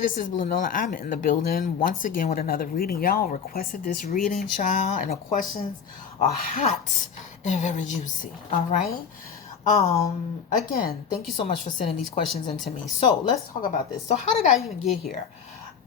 family, this is Blue Nola. I'm in the building once again with another reading. Y'all requested this reading, child, and the questions are hot and very juicy. All right. Again, thank you so much for sending these questions in to me. So let's talk about this. So how did I even get here?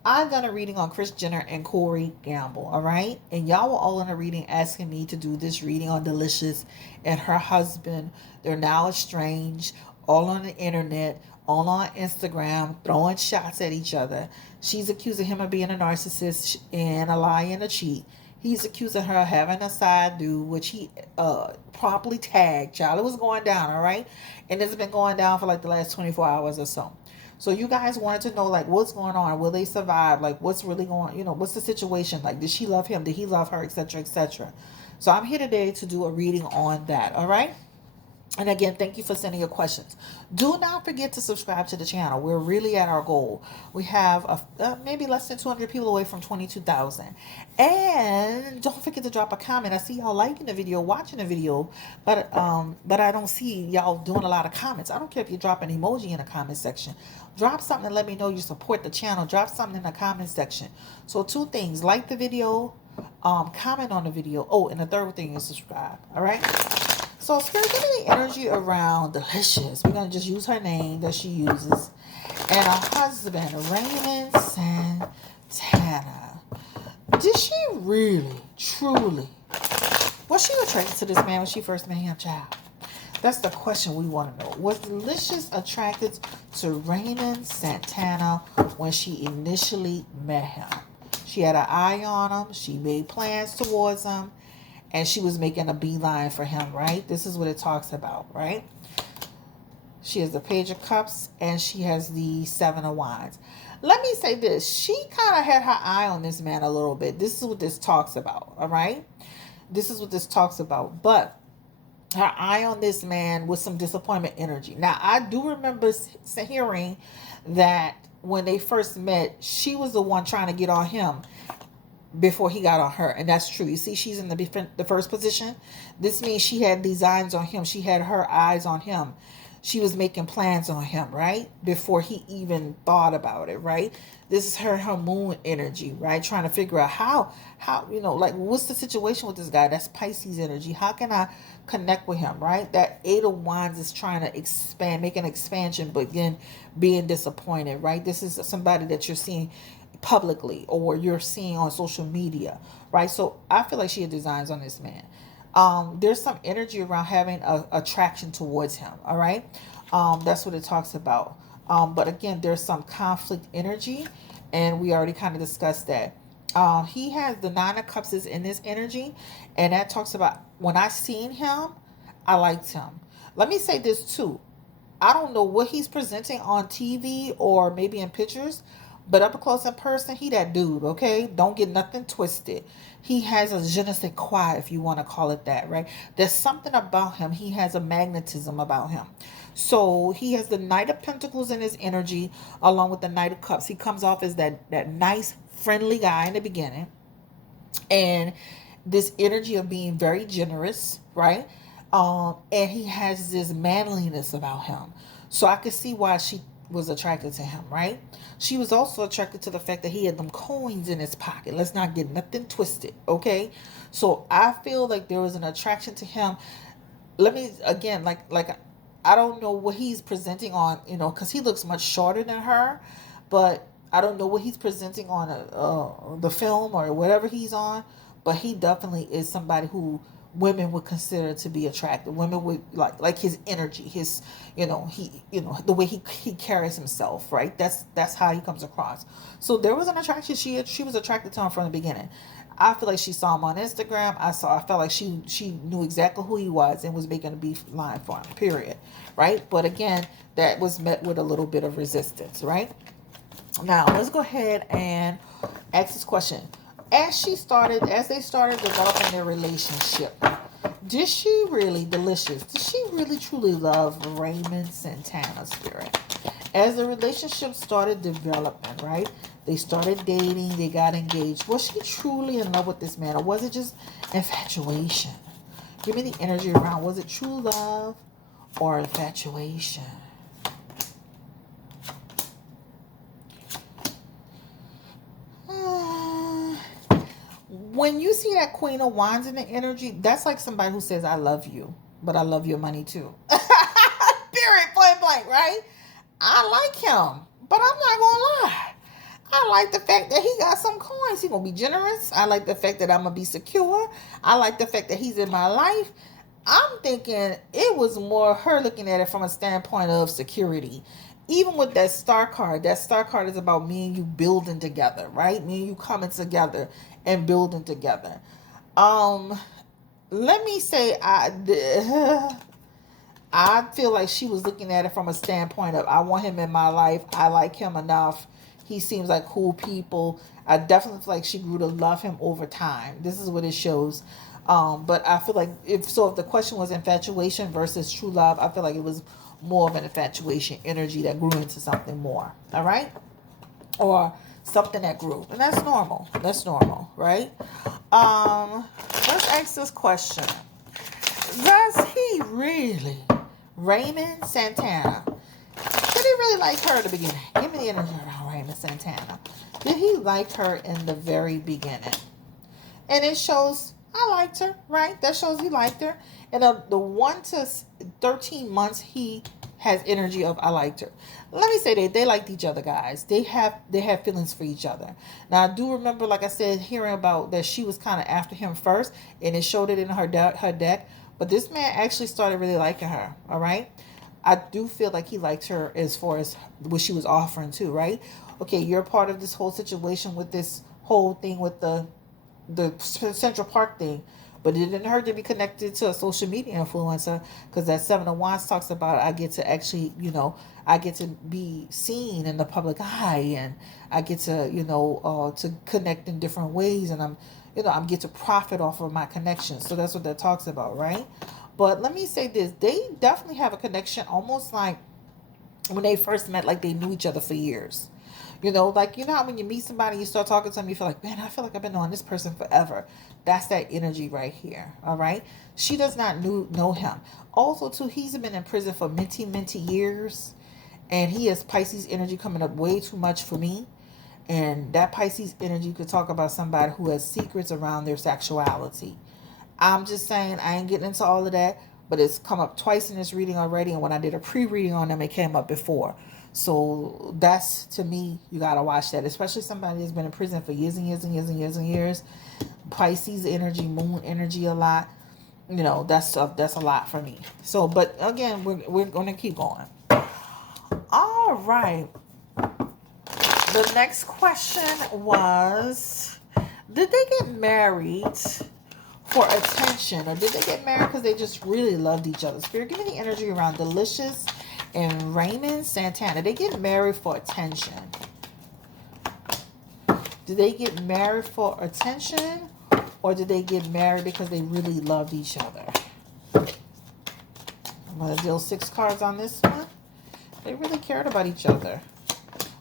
I done a reading on Kris Jenner and Corey Gamble, all right? And y'all were all in a reading asking me to do this reading on Deelishis and her husband. They're now estranged, all on the internet, all on Instagram, throwing shots at each other. She's accusing him of being a narcissist and a liar and a cheat. He's accusing her of having a side dude, which he promptly tagged. Child, it was going down, all right? And it's been going down for like the last 24 hours or so. So you guys wanted to know, like, what's going on? Will they survive? Like, what's really going, what's the situation? Like, did she love him? Did he love her? Etc., etc. So I'm here today to do a reading on that, all right? And again, thank you for sending your questions. Do not forget to subscribe to the channel. We're really at our goal. We have maybe less than 200 people away from 22,000. And don't forget to drop a comment. I see y'all liking the video, watching the video, but I don't see y'all doing a lot of comments. I don't care if you drop an emoji in the comment section. Drop something and let me know you support the channel. Drop something in the comment section. So two things: like the video, comment on the video. Oh, and the third thing is subscribe. All right. So, Spirit, give me the energy around Deelishis. We're going to just use her name that she uses. And her husband, Raymond Santana. Did she really, truly, was she attracted to this man when she first met him, child? That's the question we want to know. Was Deelishis attracted to Raymond Santana when she initially met him? She had an eye on him. She made plans towards him. And she was making a beeline for him, right? This is what it talks about, right? She has the Page of Cups and she has the Seven of Wands. Let me say this. She kind of had her eye on this man a little bit. This is what this talks about, all right? This is what this talks about. But her eye on this man with some disappointment energy. Now, I do remember hearing that when they first met, she was the one trying to get on him before he got on her, and that's true. You see, she's in the first position. This means she had designs on him. She had her eyes on him. She was making plans on him, right? Before he even thought about it, right? This is her moon energy, right? Trying to figure out how, like, what's the situation with this guy? That's Pisces energy. How can I connect with him, right? That Eight of Wands is trying to expand, make an expansion, but then being disappointed, right? This is somebody that you're seeing publicly or you're seeing on social media, right? So I feel like she had designs on this man. There's some energy around having a attraction towards him, all right? That's what it talks about. But again, there's some conflict energy, and we already kind of discussed that. He has the Nine of Cups is in this energy, and that talks about when I seen him, I liked him. Let me say this too. I don't know what he's presenting on TV or maybe in pictures, but up close in person, he that dude, okay? Don't get nothing twisted. He has a je ne sais quoi, if you want to call it that, right? There's something about him. He has a magnetism about him. So he has the Knight of Pentacles in his energy, along with the Knight of Cups. He comes off as that nice, friendly guy in the beginning. And this energy of being very generous, right? And he has this manliness about him. So I could see why she was attracted to him, right? She was also attracted to the fact that he had them coins in his pocket. Let's not get nothing twisted, okay? So I feel like there was an attraction to him. Let me again, like I don't know what he's presenting on, because he looks much shorter than her, but I don't know what he's presenting on the film or whatever he's on, but he definitely is somebody who women would consider to be attractive. Women would like his energy, his the way he carries himself, right? That's how he comes across. So there was an attraction. She was attracted to him from the beginning. I feel like she saw him on Instagram. I felt like she knew exactly who he was and was making a beef line for him, period, right? But again, that was met with a little bit of resistance, right? Now let's go ahead and ask this question. As they started developing their relationship, Deelishis, did she really truly love Raymond Santana, Spirit? As the relationship started developing, right? They started dating, they got engaged. Was she truly in love with this man, or was it just infatuation? Give me the energy around, was it true love or infatuation? when you see that Queen of Wands in the energy, that's like somebody who says, I love you, but I love your money too. Period, point blank, right? I like him, but I'm not going to lie. I like the fact that he got some coins. He gonna be generous. I like the fact that I'm gonna be secure. I like the fact that he's in my life. I'm thinking it was more her looking at it from a standpoint of security. Even with that star card is about me and you building together, right? Me and you coming together and building together. Um, Let me say I feel like she was looking at it from a standpoint of I want him in my life. I like him enough. He seems like cool people. I definitely feel like she grew to love him over time. This is what it shows. But I feel like if the question was infatuation versus true love, I feel like it was more of an infatuation energy that grew into something more. All right? Or something that grew. And that's normal. That's normal, right? Let's ask this question. Does he really, Raymond Santana, did he really like her at the beginning? Give me the energy around Raymond Santana. Did he like her in the very beginning? And it shows I liked her, right? That shows he liked her. And the 1 to 13 months, he has energy of I liked her. Let me say they liked each other, guys. They have feelings for each other. Now I do remember, like I said, hearing about that she was kind of after him first, and it showed it in her deck. But this man actually started really liking her. All right. I do feel like he liked her as far as what she was offering too, right? Okay, you're part of this whole situation with this whole thing with the Central Park thing, but it didn't hurt to be connected to a social media influencer, because that Seven of Wands talks about I get to actually, I get to be seen in the public eye, and I get to, to connect in different ways, and I'm get to profit off of my connections. So that's what that talks about, right? But let me say this: they definitely have a connection, almost like when they first met, like they knew each other for years. Like, how when you meet somebody, you start talking to them, you feel like, man, I feel like I've been knowing this person forever. That's that energy right here. All right. She does not know him. Also, too, he's been in prison for many years. And he has Pisces energy coming up way too much for me. And that Pisces energy could talk about somebody who has secrets around their sexuality. I'm just saying, I ain't getting into all of that, but it's come up twice in this reading already. And when I did a pre-reading on them, it came up before. So that's, to me, you got to watch that, especially somebody that's been in prison for years and years and years and years and years. Pisces energy, moon energy a lot. That's a lot for me. So, but again, we're going to keep going. All right. The next question was, did they get married for attention, or did they get married because they just really loved each other? Spirit, give me the energy around Deelishis and Raymond Santana. They get married for attention. Did they get married for attention, or did they get married because they really loved each other? I'm going to deal 6 cards on this one. They really cared about each other.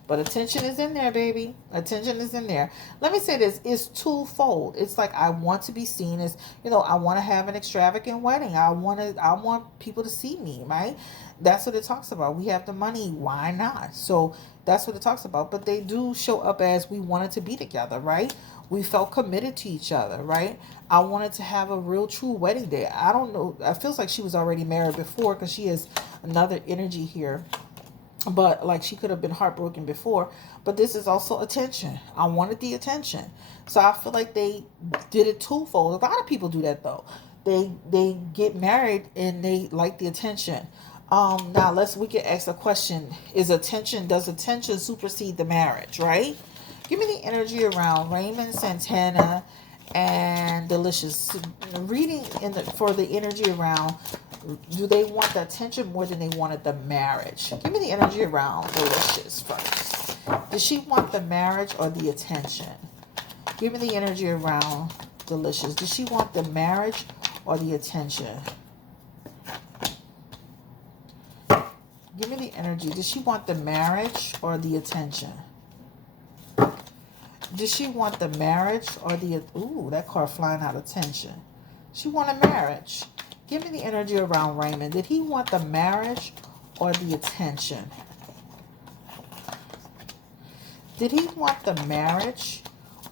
But attention is in there, baby. Attention is in there. Let me say this. It's twofold. It's like, I want to be seen as, I want to have an extravagant wedding. I want people to see me, right? That's what it talks about. We have the money. Why not? So that's what it talks about. But they do show up as we wanted to be together, right? We felt committed to each other, right? I wanted to have a real true wedding day. I don't know. It feels like she was already married before, because she has another energy here. But like, she could have been heartbroken before. But this is also attention. I wanted the attention. So I feel like they did it twofold. A lot of people do that though. They get married and they like the attention. Now we can ask a question. Does attention supersede the marriage, right? Give me the energy around Raymond Santana and Deelishis. Reading for the energy around, do they want the attention more than they wanted the marriage? Give me the energy around Deelishis first. Does she want the marriage or the attention? Give me the energy around Deelishis. Does she want the marriage or the attention? Give me the energy. Does she want the marriage or the attention? Does she want the marriage or the... Ooh, that card flying out of tension. She want a marriage. Give me the energy around Raymond. Did he want the marriage or the attention? Did he want the marriage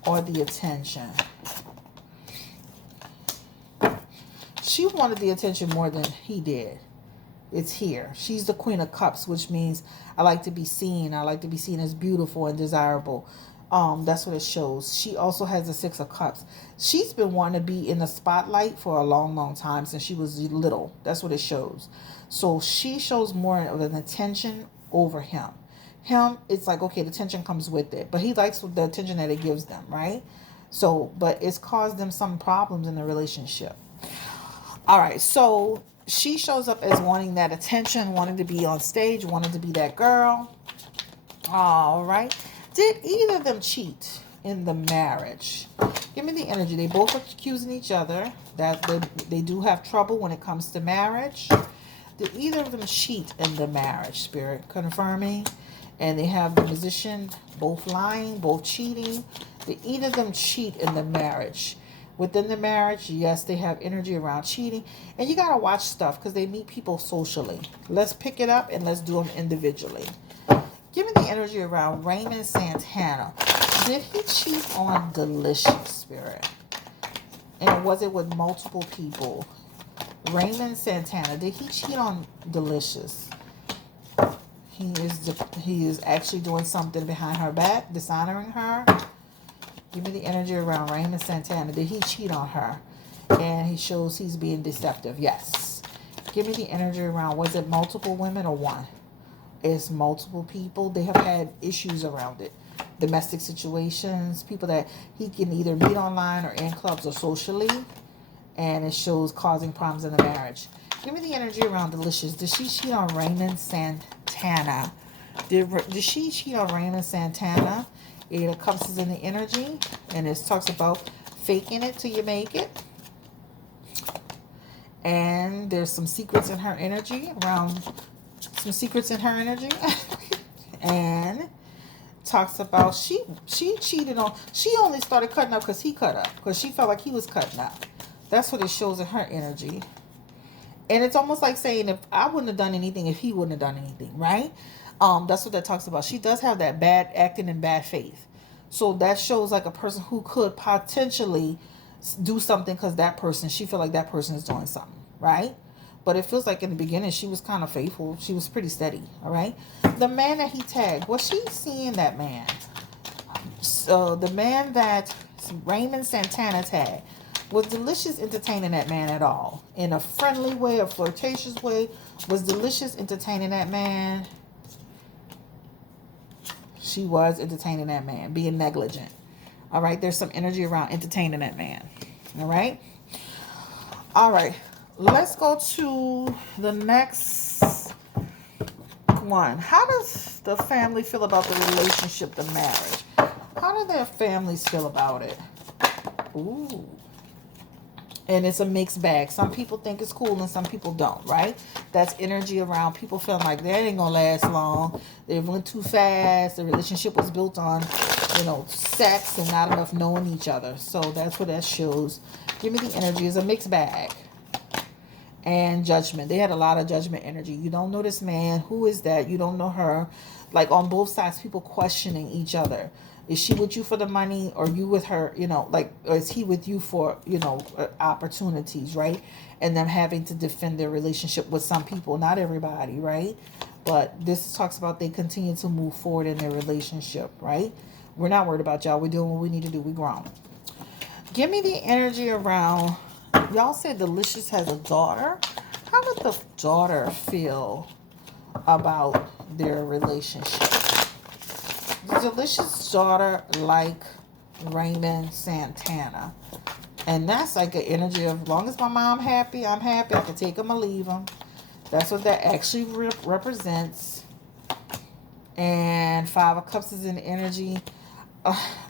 or the attention? She wanted the attention more than he did. It's here. She's the Queen of Cups, which means I like to be seen. I like to be seen as beautiful and desirable. That's what it shows. She also has the Six of Cups. She's been wanting to be in the spotlight for a long, long time since she was little. That's what it shows. So she shows more of an attention over him. Him, it's like, okay, the attention comes with it, but he likes the attention that it gives them, right? So, but it's caused them some problems in the relationship. All right, so she shows up as wanting that attention, wanting to be on stage, wanting to be that girl. All right. Did either of them cheat in the marriage? Give me the energy. They both are accusing each other that they do have trouble when it comes to marriage. Did either of them cheat in the marriage, Spirit? Confirming. And they have the position, both lying, both cheating. Did either of them cheat in the marriage? Within the marriage, yes, they have energy around cheating. And you got to watch stuff because they meet people socially. Let's pick it up and let's do them individually. Give me the energy around Raymond Santana. Did he cheat on Deelishis, Spirit? And was it with multiple people? Raymond Santana, did he cheat on Deelishis? He is actually doing something behind her back, dishonoring her. Give me the energy around Raymond Santana. Did he cheat on her? And he shows he's being deceptive. Yes. Give me the energy around, was it multiple women or one? It's multiple people. They have had issues around it. Domestic situations, people that he can either meet online or in clubs or socially. And it shows causing problems in the marriage. Give me the energy around Deelishis. Did she cheat on Raymond Santana? Did she cheat on Raymond Santana? Eight of Cups is in the energy. And it talks about faking it till you make it. And there's some secrets in her energy around some secrets in her energy. And talks about she cheated on, she only started cutting up because he cut up, because she felt like he was cutting up. That's what it shows in her energy. And it's almost like saying, if I wouldn't have done anything, if he wouldn't have done anything, right? That's what that talks about. She does have that bad acting in bad faith. So that shows like a person who could potentially do something because that person, she feel like that person is doing something, right? But it feels like in the beginning she was kind of faithful. She was pretty steady, all right? The man that he tagged, was she seeing that man? So the man that Raymond Santana tagged, was Deelishis entertaining that man at all? In a friendly way, a flirtatious way? Was Deelishis entertaining that man? She was entertaining that man, being negligent. All right, there's some energy around entertaining that man. All right? All right, let's go to the next one. How does the family feel about the relationship, the marriage? How do their families feel about it? Ooh. And it's a mixed bag. Some people think it's cool and some people don't, right? That's energy around people feeling like that ain't gonna last long. They went too fast. The relationship was built on, sex and not enough knowing each other. So that's what that shows. Give me the energy. It's a mixed bag. And judgment. They had a lot of judgment energy. You don't know this man. Who is that? You don't know her. Like on both sides, people questioning each other. Is she with you for the money, or you with her, or is he with you for, opportunities, right? And them having to defend their relationship with some people, not everybody, right? But this talks about they continue to move forward in their relationship, right? We're not worried about y'all. We're doing what we need to do. We grown. Give me the energy around, y'all said Deelishis has a daughter. How did the daughter feel about their relationship? Deelishis' daughter like Raymond Santana. And that's like an energy of, as long as my mom happy, I'm happy. I can take him or leave him. That's what that actually represents. And Five of Cups is in the energy.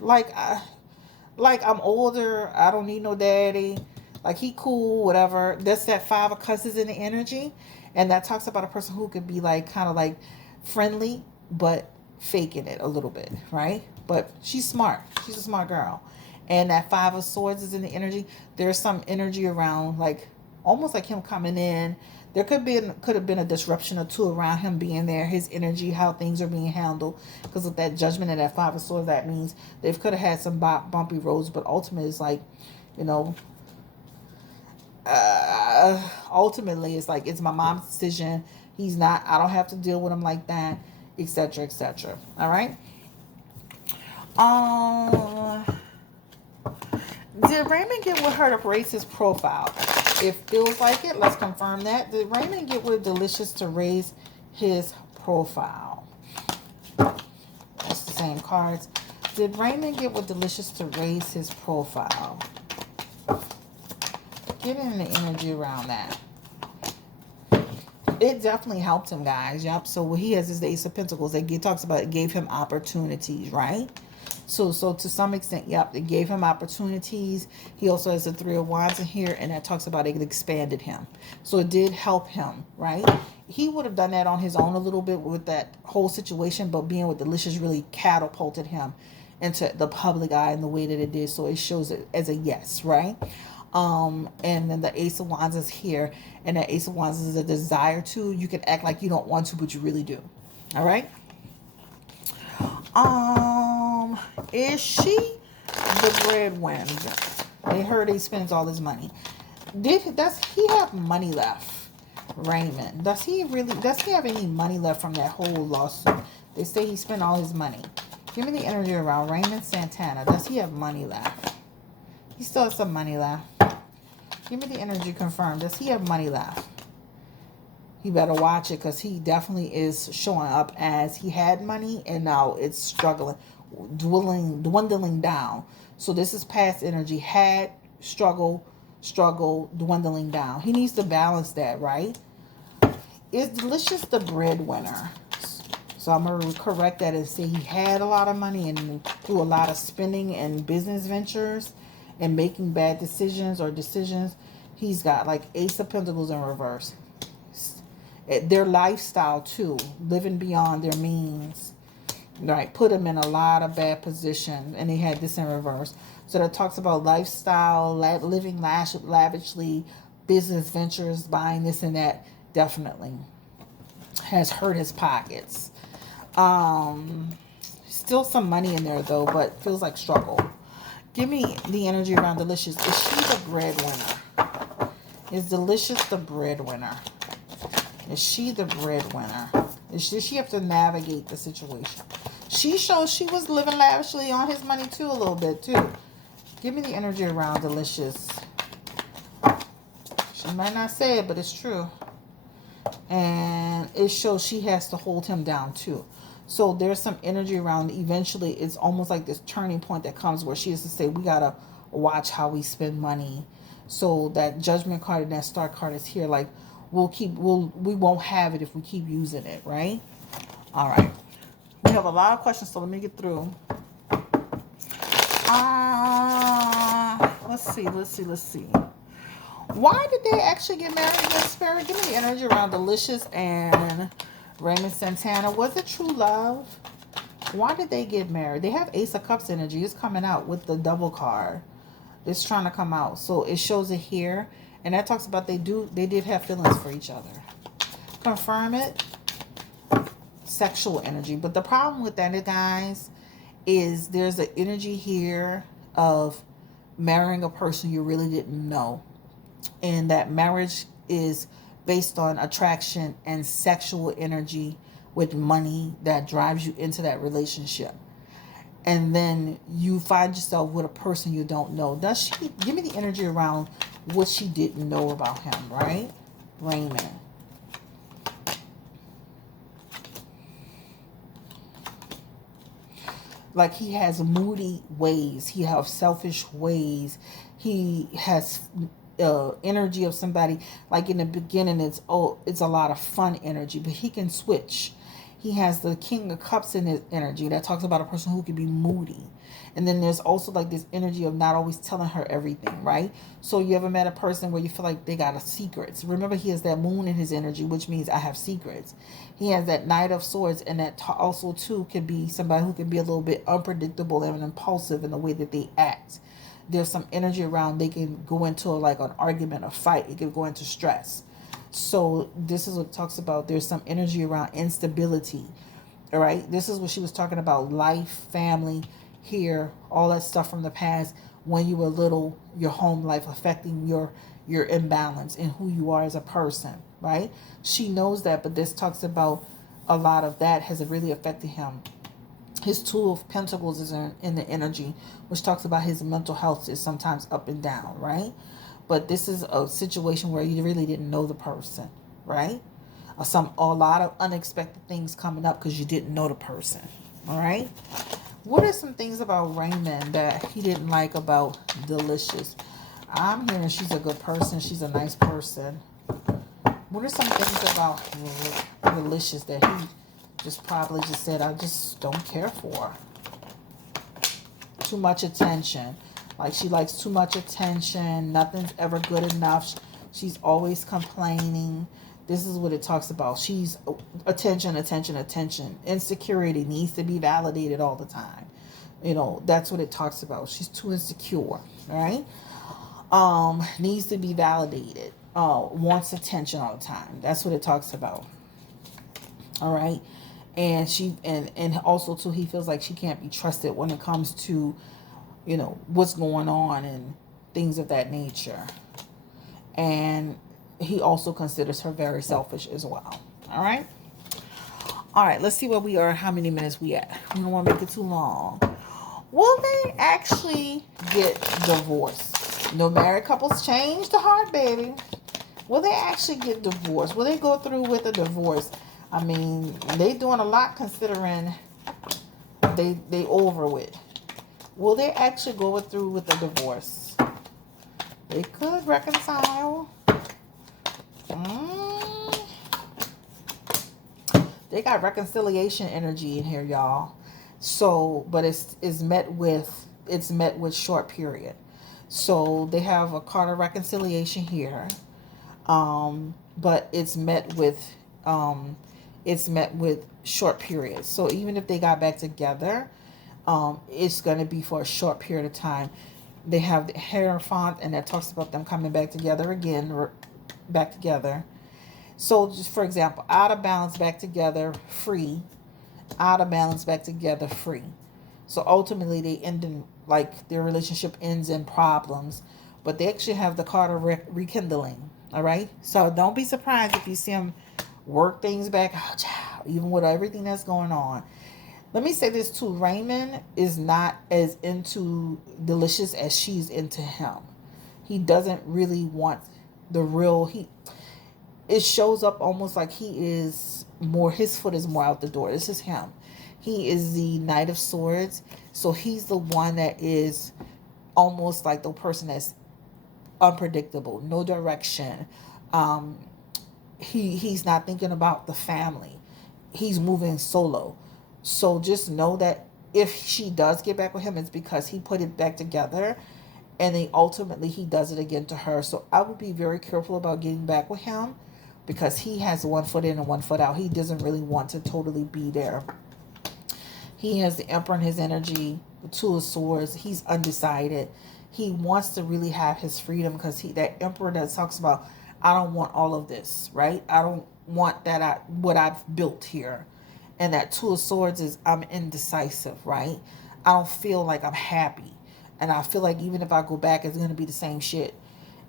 Like I'm older. I don't need no daddy. Like he cool, whatever. That's that Five of Cups is in the energy. And that talks about a person who could be like kind of like friendly, but faking it a little bit, right? But she's smart. She's a smart girl. And that Five of Swords is in the energy. There's some energy around, like almost like him coming in. There could have been a disruption or two around him being there. His energy, how things are being handled, because of that judgment and that Five of Swords. That means they could have had some bumpy roads, but ultimately it's like, ultimately it's like it's my mom's decision. He's not, I don't have to deal with him like that, etc., etc. All right. um did Raymond get with her to raise his profile? It feels like it. Let's confirm that. Did Raymond get with Deelishis to raise his profile? That's the same cards. Did Raymond get with Deelishis to raise his profile? Get in the energy around that. It definitely helped him, guys. Yep. So what he has is the Ace of Pentacles. It talks about it gave him opportunities, right? So to some extent, yep, it gave him opportunities. He also has the Three of Wands in here, and that talks about it expanded him. So it did help him, right? He would have done that on his own a little bit with that whole situation, but being with Deelishis really catapulted him into the public eye in the way that it did. So it shows it as a yes, right? And then the Ace of Wands is here, and that Ace of Wands is a desire to. You can act like you don't want to, but you really do. All right. Is she the breadwinner? They heard he spends all his money. Does he have money left? Raymond. Does he have any money left from that whole lawsuit? They say he spent all his money. Give me the energy around Raymond Santana. Does he have money left? He still has some money left. Give me the energy confirmed. Does he have money left? He better watch it, because he definitely is showing up as he had money and now it's struggling, dwindling down. So this is past energy. Had, struggle, dwindling down. He needs to balance that, right? Is Deelishis the breadwinner? So I'm going to correct that and say he had a lot of money and through a lot of spending and business ventures and making bad decisions or decisions. He's got like Ace of Pentacles in reverse. Their lifestyle too, living beyond their means, right, put them in a lot of bad position, and they had this in reverse. So that talks about lifestyle, living lavishly, business ventures, buying this and that, definitely has hurt his pockets. Still some money in there though, but feels like struggle. Give me the energy around Deelishis. Is she the breadwinner? Is Deelishis the breadwinner? Is she the breadwinner? Does she have to navigate the situation? She shows she was living lavishly on his money too, a little bit too. Give me the energy around Deelishis. She might not say it, but it's true. And it shows she has to hold him down too. So there's some energy around. Eventually, it's almost like this turning point that comes where she has to say, we got to watch how we spend money. So that Judgment card and that Star card is here. Like, we won't have it if we keep using it, right? All right. We have a lot of questions, so let me get through. Let's see. Why did they actually get married again, Spirit? Give me the energy around Deelishis and Raymond Santana. Was it true love? Why did they get married? They have Ace of Cups energy. It's coming out with the double card. It's trying to come out. So it shows it here. And that talks about they did have feelings for each other. Confirm it. Sexual energy. But the problem with that, guys, is there's an energy here of marrying a person you really didn't know. And that marriage is based on attraction and sexual energy with money that drives you into that relationship. And then you find yourself with a person you don't know. Does she give me the energy around what she didn't know about him, right? Raymond. Like he has moody ways. He has selfish ways. He has energy of somebody, like in the beginning it's a lot of fun energy, but he can switch. He has the King of Cups in his energy that talks about a person who can be moody. And then there's also like this energy of not always telling her everything, right? So you ever met a person where you feel like they got a secrets? Remember, he has that moon in his energy, which means I have secrets. He has that Knight of Swords, and that also too could be somebody who can be a little bit unpredictable and impulsive in the way that they act. There's some energy around, they can go into like an argument, a fight. It can go into stress. So this is what it talks about. There's some energy around instability. All right. This is what she was talking about. Life, family, here, all that stuff from the past when you were little, your home life affecting your imbalance and who you are as a person, right? She knows that, but this talks about a lot of that has really affected him. His two of pentacles is in the energy, which talks about his mental health is sometimes up and down, right? But this is a situation where you really didn't know the person, right? A lot of unexpected things coming up because you didn't know the person. All right. What are some things about Raymond that he didn't like about Deelishis? I'm hearing she's a good person. She's a nice person. What are some things about Deelishis that he just probably just said, I just don't care for? Too much attention. Like she likes too much attention. Nothing's ever good enough. She's always complaining. This is what it talks about. She's attention, attention, attention. Insecurity needs to be validated all the time. You know, that's what it talks about. She's too insecure, right? Needs to be validated. Wants attention all the time. That's what it talks about. All right. And and also too, he feels like she can't be trusted when it comes to, you know, what's going on and things of that nature. And he also considers her very selfish as well. All right. All right. Let's see where we are. How many minutes we at? We don't want to make it too long. Will they actually get divorced? No married couples change the heart, baby. Will they actually get divorced? Will they go through with a divorce? I mean, they doing a lot considering they over with. Will they actually go through with the divorce? They could reconcile. They got reconciliation energy in here, y'all. So, but it's met with short period. So they have a card of reconciliation here, but it's met with short periods. So even if they got back together, it's going to be for a short period of time. They have the Hierophant, and that talks about them coming back together again, back together. So just for example, out of balance, back together, free. Out of balance, back together, free. So ultimately, they end in, like, their relationship ends in problems, but they actually have the card of rekindling. All right. So don't be surprised if you see them work things back out, even with everything that's going on. Let me say this too. Raymond is not as into Deelishis as she's into him. He doesn't really want the real. It shows up almost like he is more, his foot is more out the door. This is him. He is the Knight of Swords. So he's the one that is almost like the person that's unpredictable, no direction. He's not thinking about the family. He's moving solo. So just know that if she does get back with him, it's because he put it back together, and then ultimately he does it again to her. So I would be very careful about getting back with him, because he has one foot in and one foot out. He doesn't really want to totally be there. He has the Emperor in his energy, the Two of Swords. He's undecided. He wants to really have his freedom, because that Emperor that talks about, I don't want all of this, right? I don't want what I've built here. And that Two of Swords is, I'm indecisive, right? I don't feel like I'm happy. And I feel like even if I go back, it's going to be the same shit.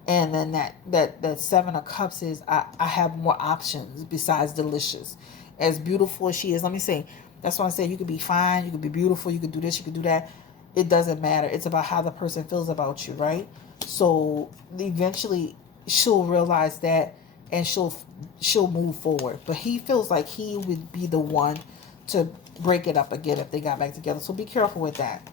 And then that Seven of Cups is, I have more options besides Deelishis. As beautiful as she is, let me say, that's why I say you could be fine, you could be beautiful, you could do this, you could do that. It doesn't matter. It's about how the person feels about you, right? So eventually she'll realize that, and she'll move forward. But he feels like he would be the one to break it up again if they got back together. So be careful with that.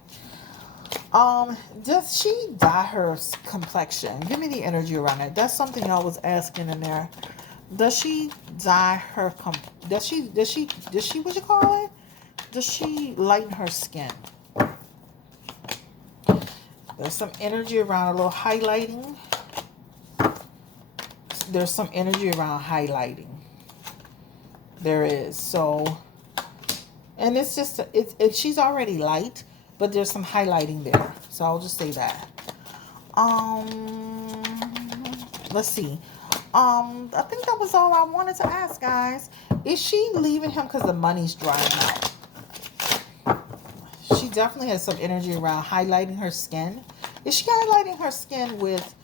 Does she dye her complexion? Give me the energy around it. That's something I was asking in there. Does she dye her does she what you call it? Does she lighten her skin? There's some energy around a little highlighting. There's some energy around highlighting. There is. So, and it's just, she's already light, but there's some highlighting there. So I'll just say that. Let's see. I think that was all I wanted to ask, guys. Is she leaving him because the money's drying out? She definitely has some energy around highlighting her skin. Is she highlighting her skin with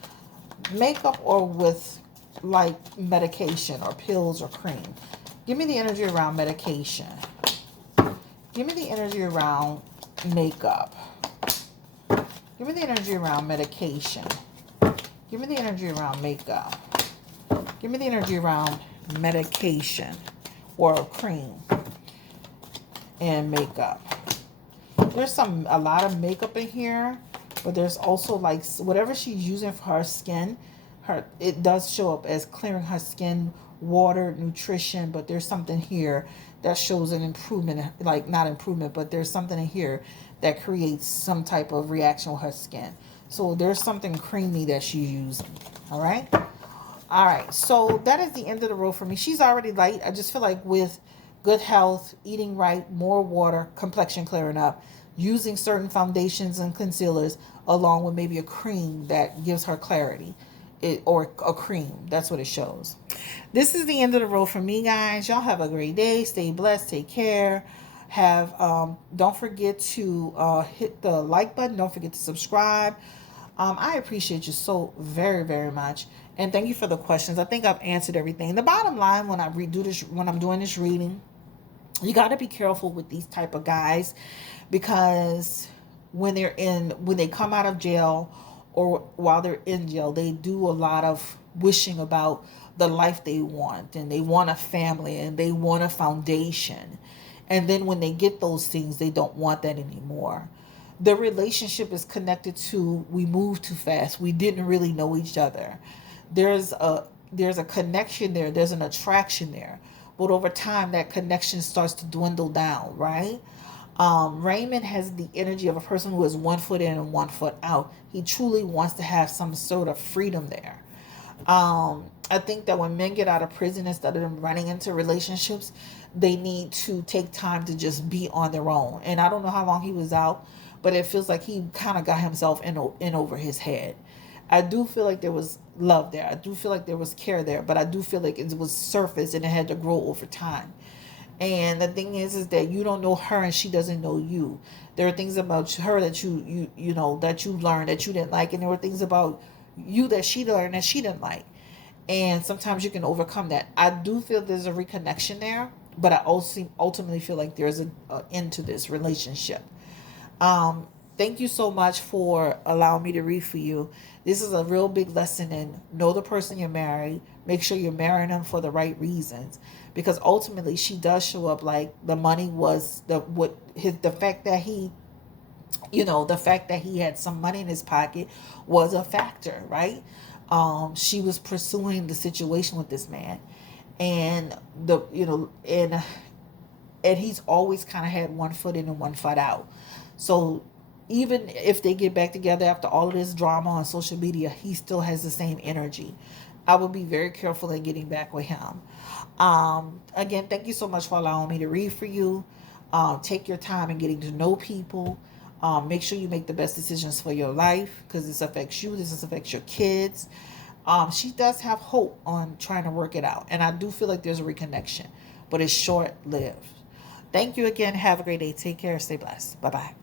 makeup or with like medication or pills or cream? Give me the energy around medication. Give me the energy around makeup. Give me the energy around medication. Give me the energy around makeup. Give me the energy around medication or cream and makeup. There's a lot of makeup in here, but there's also like whatever she's using for her skin, it does show up as clearing her skin, water, nutrition, but there's something here that shows an improvement, like not improvement, but there's something in here that creates some type of reaction with her skin. So there's something creamy that she's using. All right. All right. So that is the end of the road for me. She's already light. I just feel like with good health, eating right, more water, complexion clearing up, using certain foundations and concealers, along with maybe a cream that gives her clarity. Or a cream. That's what it shows. This is the end of the road for me, guys. Y'all have a great day. Stay blessed. Take care. Don't forget to hit the like button. Don't forget to subscribe. I appreciate you so very, very much. And thank you for the questions. I think I've answered everything. The bottom line when I'm doing this reading, you got to be careful with these type of guys, because when they come out of jail or while they're in jail, they do a lot of wishing about the life they want, and they want a family and they want a foundation. And then when they get those things, they don't want that anymore. The relationship is connected to, we moved too fast. We didn't really know each other. There's a connection there. There's an attraction there. But over time, that connection starts to dwindle down, right? Raymond has the energy of a person who is 1 foot in and 1 foot out. He truly wants to have some sort of freedom there. I think that when men get out of prison, instead of them running into relationships, they need to take time to just be on their own. And I don't know how long he was out, but it feels like he kind of got himself in over his head. I do feel like there was love there. I do feel like there was care there, but I do feel like it was surface and it had to grow over time. And the thing is that you don't know her and she doesn't know you. There are things about her that you know that you learned that you didn't like, and there were things about you that she learned that she didn't like. And sometimes you can overcome that. I do feel there's a reconnection there, but I also ultimately feel like there's an end to this relationship. Thank you so much for allowing me to read for you. This is a real big lesson in know the person you're married. Make sure you're marrying them for the right reasons, because ultimately she does show up like the money was the fact that the fact that he had some money in his pocket was a factor, right? She was pursuing the situation with this man, and and he's always kind of had 1 foot in and 1 foot out. So even if they get back together after all of this drama on social media, he still has the same energy. I will be very careful in getting back with him. Again, thank you so much for allowing me to read for you. Take your time in getting to know people. Make sure you make the best decisions for your life, because this affects you. This affects your kids. She does have hope on trying to work it out. And I do feel like there's a reconnection, but it's short-lived. Thank you again. Have a great day. Take care. Stay blessed. Bye-bye.